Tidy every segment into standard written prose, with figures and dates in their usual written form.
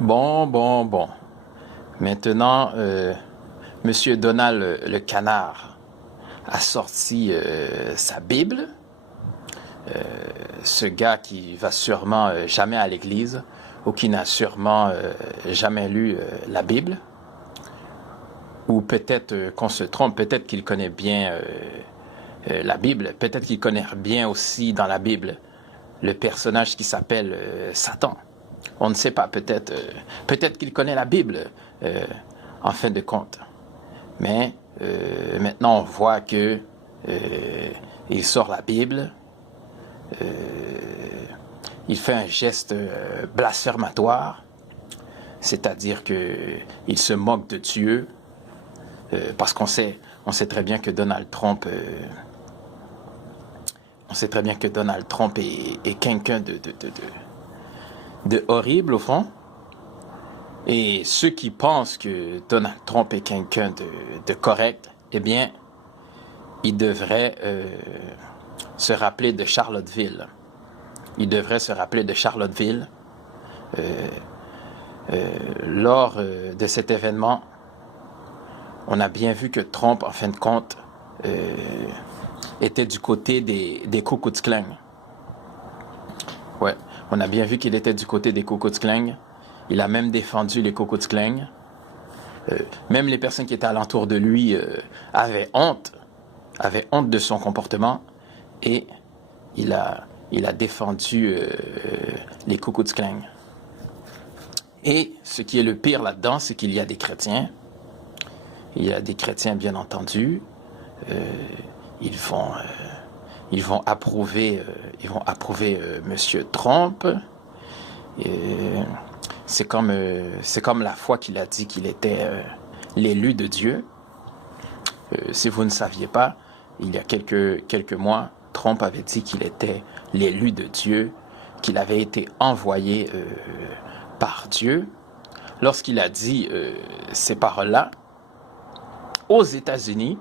Bon. Maintenant, Monsieur Donald le Canard a sorti sa Bible. Ce gars qui va sûrement jamais à l'église ou qui n'a sûrement jamais lu la Bible. Ou peut-être qu'on se trompe, peut-être qu'il connaît bien la Bible, peut-être qu'il connaît bien aussi dans la Bible le personnage qui s'appelle Satan. On ne sait pas, peut-être qu'il connaît la Bible en fin de compte. Mais maintenant on voit que il sort la Bible, il fait un geste blasphématoire, c'est-à-dire qu'il se moque de Dieu, parce qu'on sait très bien que Donald Trump est quelqu'un de horrible au fond. Et ceux qui pensent que Donald Trump est quelqu'un de correct, eh bien, ils devraient se rappeler de Charlottesville. Ils devraient se rappeler de Charlottesville. Lors de cet événement, on a bien vu que Trump, en fin de compte, était du côté des Ku Klux Klan. Ouais, on a bien vu qu'il était du côté des Ku Klux Klan. Il a même défendu les Ku Klux Klan. Même les personnes qui étaient alentour de lui avaient honte de son comportement. Et il a défendu les Ku Klux Klan. Et ce qui est le pire là-dedans, c'est qu'il y a des chrétiens. Il y a des chrétiens, bien entendu. Ils vont approuver Monsieur Trump. C'est comme la fois qu'il a dit qu'il était l'élu de Dieu. Si vous ne saviez pas, il y a quelques mois, Trump avait dit qu'il était l'élu de Dieu, qu'il avait été envoyé par Dieu. Lorsqu'il a dit ces paroles-là, aux États-Unis,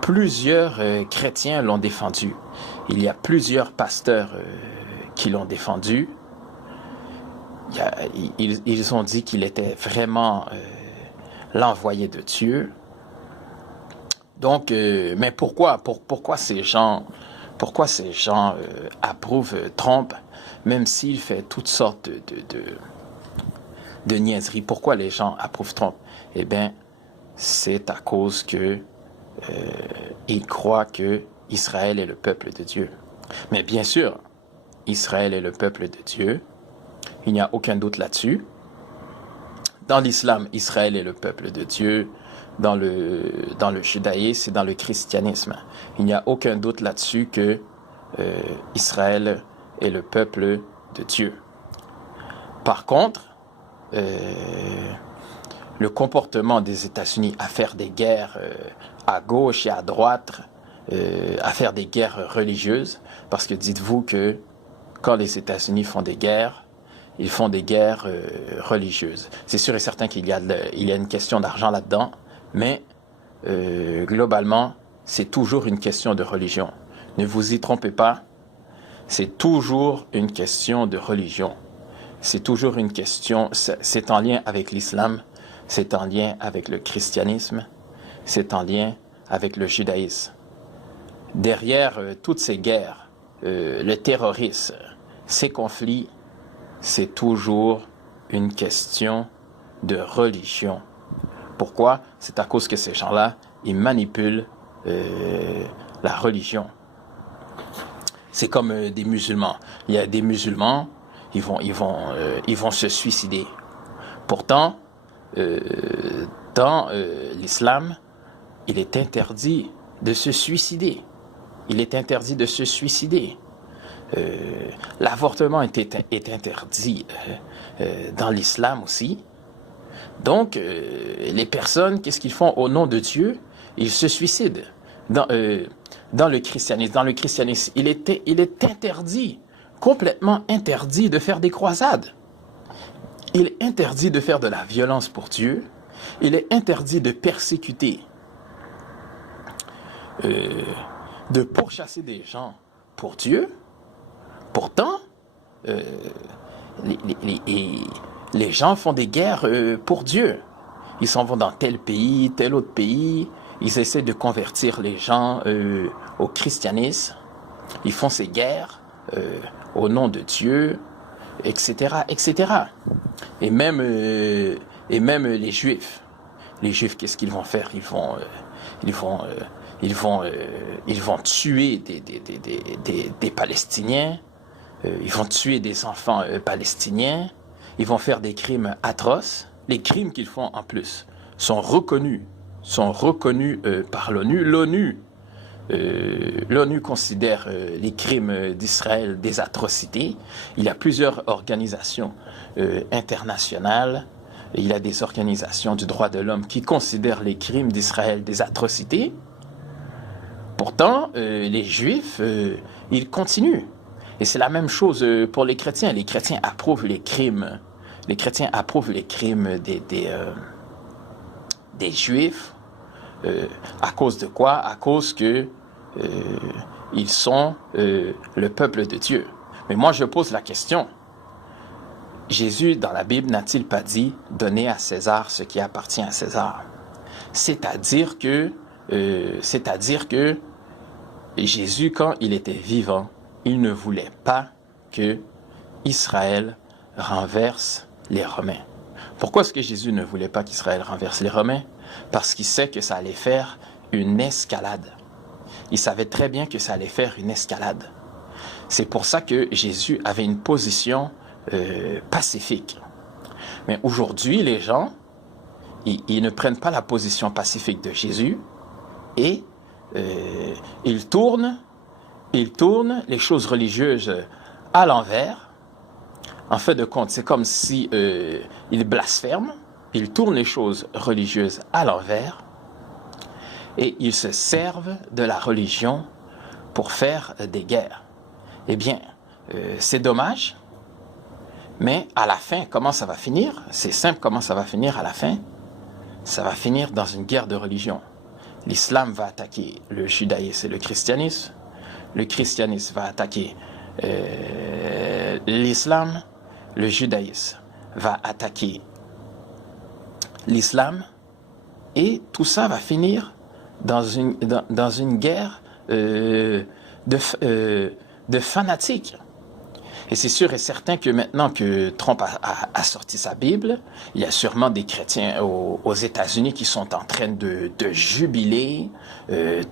plusieurs chrétiens l'ont défendu. Il y a plusieurs pasteurs qui l'ont défendu. Ils ont dit qu'il était vraiment l'envoyé de Dieu. Donc, mais pourquoi ces gens approuvent Trump, même s'il fait toutes sortes de niaiseries? Pourquoi les gens approuvent Trump? Eh bien, c'est à cause que ils croient que Israël est le peuple de Dieu. Mais bien sûr, Israël est le peuple de Dieu. Il n'y a aucun doute là-dessus. Dans l'islam, Israël est le peuple de Dieu. Dans le judaïsme et dans le christianisme, il n'y a aucun doute là-dessus que Israël est le peuple de Dieu. Par contre, le comportement des États-Unis à faire des guerres à gauche et à droite, à faire des guerres religieuses, parce que dites-vous que quand les États-Unis font des guerres, ils font des guerres religieuses. C'est sûr et certain qu'il y a une question d'argent là-dedans, mais globalement, c'est toujours une question de religion. Ne vous y trompez pas, c'est toujours une question de religion. C'est toujours une question, c'est en lien avec l'islam, c'est en lien avec le christianisme, c'est en lien avec le judaïsme. Derrière toutes ces guerres, le terrorisme, ces conflits, c'est toujours une question de religion. Pourquoi? C'est à cause que ces gens-là, ils manipulent la religion. C'est comme des musulmans. Il y a des musulmans, ils vont se suicider. Pourtant, dans l'islam, il est interdit de se suicider. Il est interdit de se suicider. L'avortement est interdit dans l'islam aussi. Donc, les personnes, qu'est-ce qu'ils font au nom de Dieu? Ils se suicident. Dans le christianisme, il est interdit, complètement interdit de faire des croisades. Il est interdit de faire de la violence pour Dieu. Il est interdit de persécuter, de pourchasser des gens pour Dieu. Pourtant, les gens font des guerres pour Dieu. Ils s'en vont dans tel pays, tel autre pays. Ils essaient de convertir les gens au christianisme. Ils font ces guerres au nom de Dieu, etc., etc. Et même les Juifs. Les Juifs, qu'est-ce qu'ils vont faire? Ils vont tuer des Palestiniens. Ils vont tuer des enfants palestiniens. Ils vont faire des crimes atroces. Les crimes qu'ils font en plus sont reconnus par l'ONU. L'ONU considère les crimes d'Israël des atrocités. Il y a plusieurs organisations internationales. Il y a des organisations du droit de l'homme qui considèrent les crimes d'Israël des atrocités. Pourtant, les Juifs, ils continuent. Et c'est la même chose pour les chrétiens. Les chrétiens approuvent les crimes. Les chrétiens approuvent les crimes des Juifs. À cause de quoi? À cause que ils sont le peuple de Dieu. Mais moi, je pose la question. Jésus, dans la Bible, n'a-t-il pas dit « Donnez à César ce qui appartient à César » ? C'est-à-dire que Jésus, quand il était vivant, il ne voulait pas que Israël renverse les Romains. Pourquoi est-ce que Jésus ne voulait pas qu'Israël renverse les Romains? Parce qu'il sait que ça allait faire une escalade. Il savait très bien que ça allait faire une escalade. C'est pour ça que Jésus avait une position pacifique. Mais aujourd'hui, les gens, ils ne prennent pas la position pacifique de Jésus et ils tournent les choses religieuses à l'envers. En fait de compte, c'est comme si ils blasphèment, ils tournent les choses religieuses à l'envers et ils se servent de la religion pour faire des guerres. Eh bien, c'est dommage, mais à la fin, comment ça va finir? C'est simple, comment ça va finir à la fin? Ça va finir dans une guerre de religion. L'islam va attaquer le judaïsme et le christianisme va attaquer l'islam, le judaïsme va attaquer l'islam, et tout ça va finir dans une guerre de fanatiques. Et c'est sûr et certain que maintenant que Trump a sorti sa Bible, il y a sûrement des chrétiens aux États-Unis qui sont en train de jubiler.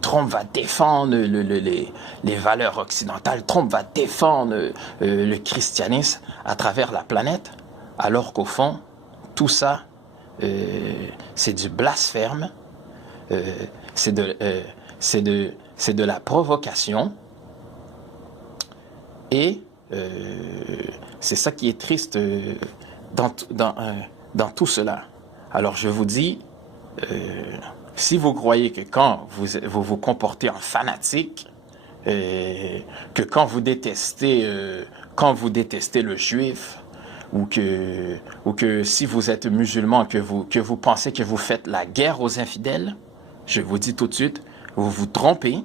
Trump va défendre les valeurs occidentales. Trump va défendre le christianisme à travers la planète. Alors qu'au fond, tout ça, c'est du blasphème. C'est de la provocation. Et c'est ça qui est triste dans tout cela. Alors je vous dis, si vous croyez que quand vous vous comportez en fanatique, que quand vous détestez le juif, ou que si vous êtes musulman, que vous pensez que vous faites la guerre aux infidèles, je vous dis tout de suite, vous vous trompez.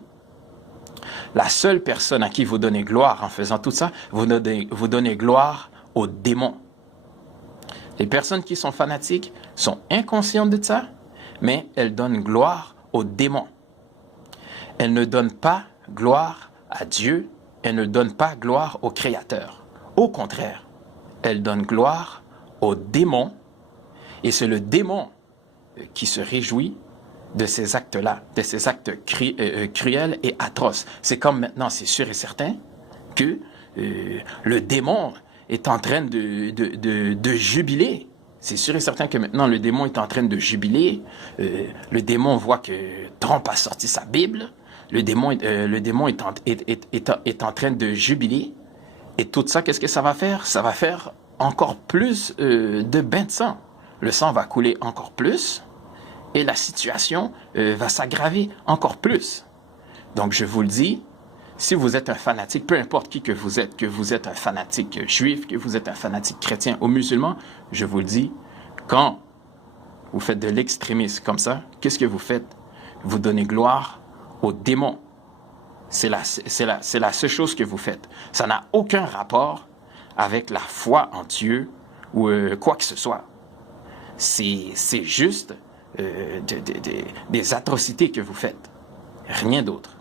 La seule personne à qui vous donnez gloire en faisant tout ça, vous donnez gloire aux démons. Les personnes qui sont fanatiques sont inconscientes de ça, mais elles donnent gloire aux démons. Elles ne donnent pas gloire à Dieu, elles ne donnent pas gloire au Créateur. Au contraire, elles donnent gloire aux démons, et c'est le démon qui se réjouit de ces actes-là, de ces actes cruels et atroces. C'est comme maintenant, c'est sûr et certain que le démon est en train de jubiler. C'est sûr et certain que maintenant, le démon est en train de jubiler. Le démon voit que Trump a sorti sa Bible. Le démon est en train de jubiler. Et tout ça, qu'est-ce que ça va faire? Ça va faire encore plus de bains de sang. Le sang va couler encore plus. Et la situation va s'aggraver encore plus. Donc, je vous le dis, si vous êtes un fanatique, peu importe qui que vous êtes un fanatique juif, que vous êtes un fanatique chrétien ou musulman, je vous le dis, quand vous faites de l'extrémisme comme ça, qu'est-ce que vous faites? Vous donnez gloire aux démons. C'est la seule chose que vous faites. Ça n'a aucun rapport avec la foi en Dieu ou quoi que ce soit. C'est juste des atrocités que vous faites. Rien d'autre.